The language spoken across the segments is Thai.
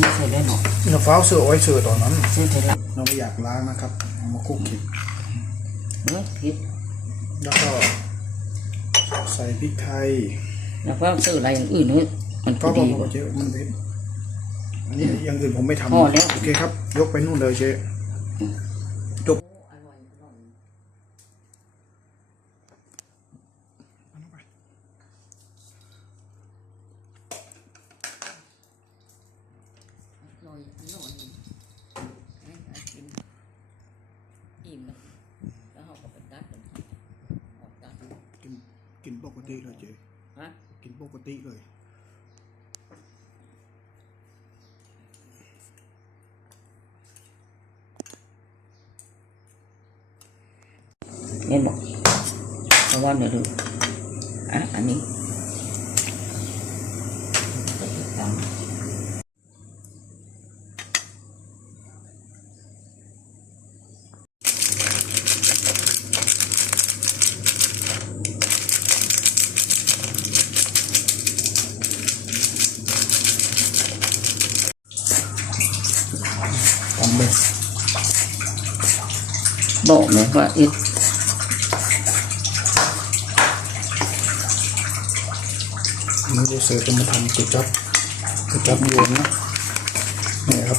ไม่ใส่ได้หรอกเราฟ้าเสือไว้เสือตอนนั้นซื้อเท่าไหร่เราไม่อยากล้างนะครับเอามาคลุกคลิกเนื้อคิดแล้วก็ใส่พริกไทยแล้วก็ซื้ออะไรอย่างอื่นนู้นมันก็ก็บอดี กว่าว่าเจ๊มันเผ็ดอันนี้อย่างอื่นผมไม่ทำพอแล้ว โอเคครับ ยกไปนู่นเลยเจ๊บ ลอยลอยให้ไปกินอิ่มแล้วแล้วเขาก็ไปตัดกันออกตัด กินกินปก ติเลยเจ๊ฮะกินปกติเลยเห็นบอกเพราะว่าเดี๋ยวดูอะอันนี้ตาม ทำเลย บอกเลยว่าเอ๊ะอันนี้จะเสือจะมาทำก๋วยจั๊บก๋วยจั๊บยวนนะนี่ครับ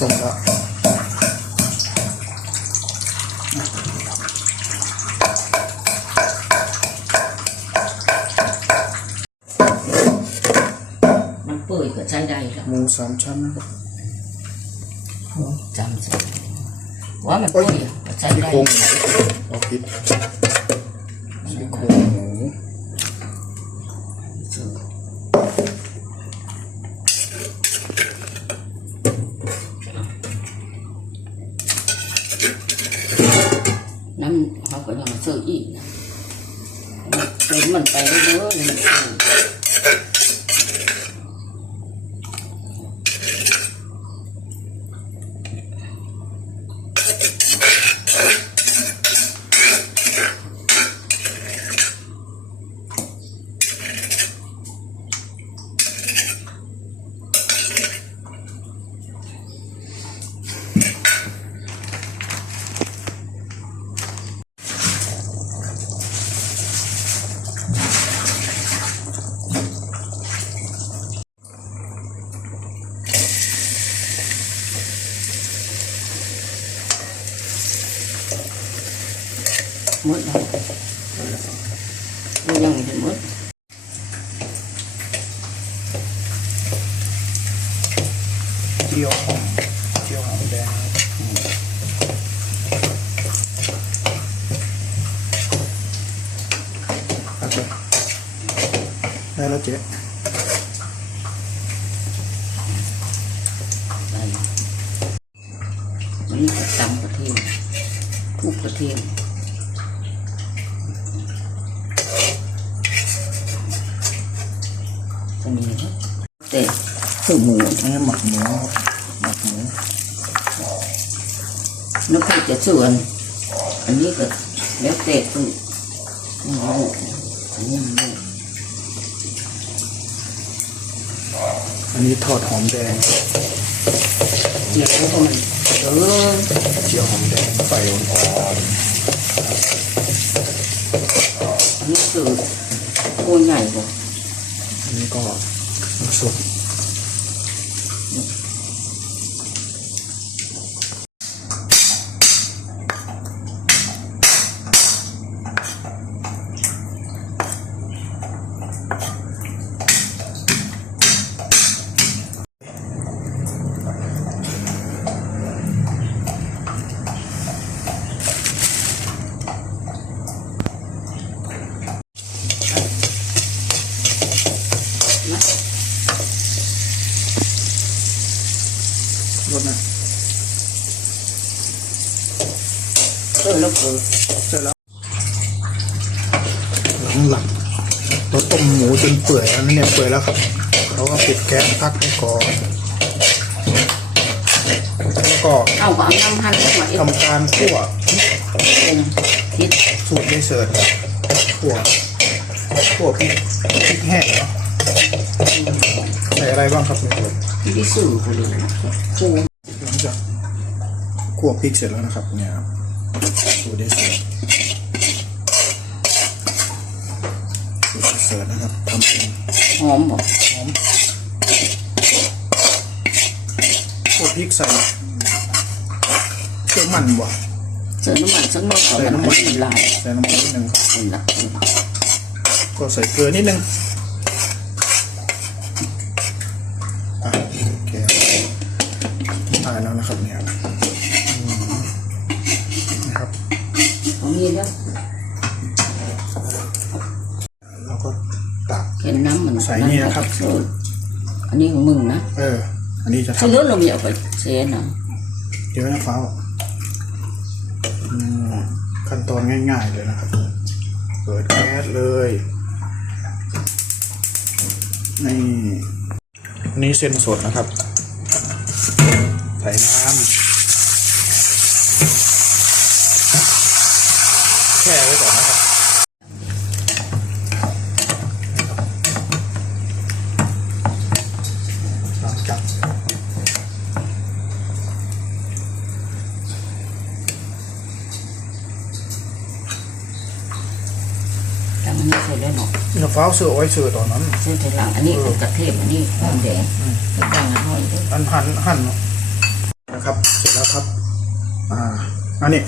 ต้มละมันเปื่อยก็ใช้ได้แล้วหมูสามชั้นนะครับจำใส่ ว่ามันเปื่อยก็ใช้ซี่ได้โครงหมูเอาคิดซี่โครงหมูน้ำเขาก็ยังมาซื้ออีกนะเติมมันไปเรื่อยๆ มืดแล้วมันยังไม่ถึงหมดเจียวหอมเจียวหอมแดงตัดเลยได้แล้วเจ๊วันนี่ก็ตำกระเทียมคลุกกระเทียม จะมีครับแต่คือหมูอันนี้หมักหมูครับหมักหมูนึกว่าจะส่วน อันนี้ก็แล้วแต่ตู้นี่ลูอันนี้มันลูกอันนี้ทอดหอมแดงเดี๋ยวก็มันเออเจียวหอมแดงไฟอ่อนอันนี้คือตัวใหญ่กว่า ๆอันนี้ก็น้ำซุป รสนะเออแล้วคือเสร็จแล้วหลังหลังเราต้มหมูจนเปื่อยแล้วนะเนี่ยเปื่อยแล้วครับเราก็ปิดแก๊สพักไว้ก่อนแล้วก็เอาก็เอาน้ำหั่นมาเอ็ดทำการคั่วเป็นทิศสูตรได้เสิร์ฟคั่วคั่วพริกพริกแห้งเนาะใส่ อะไรบ้างครับในส่วนที่ได้สื่อไปเลยครูหลังจากคั่วพริกเสร็จแล้วนะครับเนี่ยครับสูตรเดสเซอร์สูตรเดสเซอร์นะครับทำเองหอมบอกหอมคั่วพริกใส่เครื่องมันบ่เจอน้ำมันสักหน่อยก่อนใส่น้ำมันลายใส่น้ำมันนิดนึงครับนี่ละก็ใส่เกลือนิดนึง ของนี้แล้วเราก็ตักเห็นน้ำมันใส่นี่นะครับเอออันนี้ของมึงนะเออ อันนี้จะคือทำรถเราไม่เอาไปเซนนะเดี๋ยวนะฟ้าวอืมขั้นตอนง่ายๆเลยนะครับ เปิดแก๊สเลย นี่อันนี้เส้นสดนะครับ ใส่น้ำ แช่ไว้ก่อนนะครับหลังจากแต่มันไม่ใส่ได้หรอกเนี่ยฟ้าวเสือไว้เสือตอนนั้นเส้นไทยหลังอันนี้เป็นกระเทียมอันนี้หอมแดงทุกอย่างอร่อยด้วยอันหั่นหั่นนะครับ เสร็จแล้วครับ อ่า อันนี้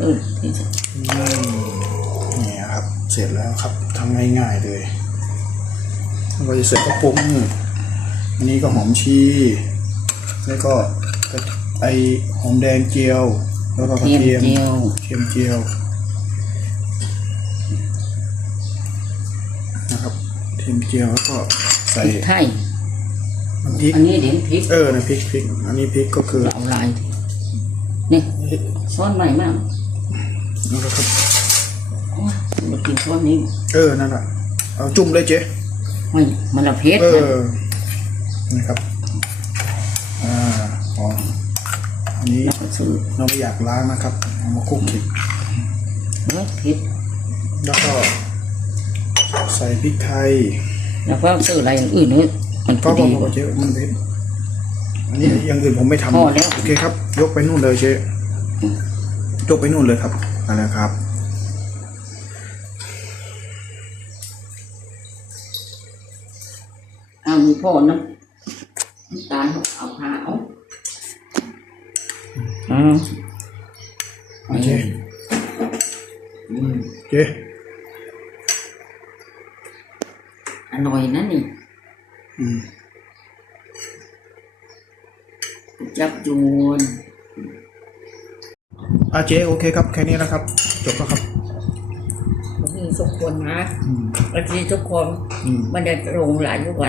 เออที่จะอืมนี่ครับ เสร็จแล้วครับทำง่ายๆเลยแล้วก็จะเสร็จก็ปรุงอันนี้ก็หอมชีแล้วก็กระไอหอมแดงเจียว แล้วก็กระเทียมเทียมเจียวเทียมเจียวนะครับเทียมเจียวแล้วก็ใส่พริกไทยน้ำพริกอันนี้เด่นพริกเออน้ำพริกพริก อันนี้พริกก็คือเอาลายนี่ซ้อนใหม่มาก นั่นก็ครับโอ้ยมากินซ้อนนี้เออนั่นแหละเอาจุ่มเลยเจ๊มันมันละเพชรเอนะอนี่ครับอ่าหอมอันนี้แล้วก็ซื้อเราไม่อยากล้างนะครับเอามาคลุกคลิกเนื้อพริกแล้วก็ใส่พริกไทยแล้วก็ซื้ออะไรอย่างอื่นนู้นมันก็ก็บอดีกกว่าเจ๊มันเผ็ดอันนี้อย่างอื่นผมไม่ทำพอแล้วโอเคครับ ยกไปนู่นเลยเจ๊ยกไปนู่นเลยครับ นั่นแหละครับ เอามีพ่อน้ำน้ำตาลเอาผ้าเอาอืมเอาเจ๊อืมเจ๊อร่อยนะนี่อืมจับจูน อะเจ๊โอเคครับ แค่นี้นะครับ จบแล้วครับบางทีทุกคนนะอืมบางทีทุกคนอืมมันจะลงหลายทุกวัน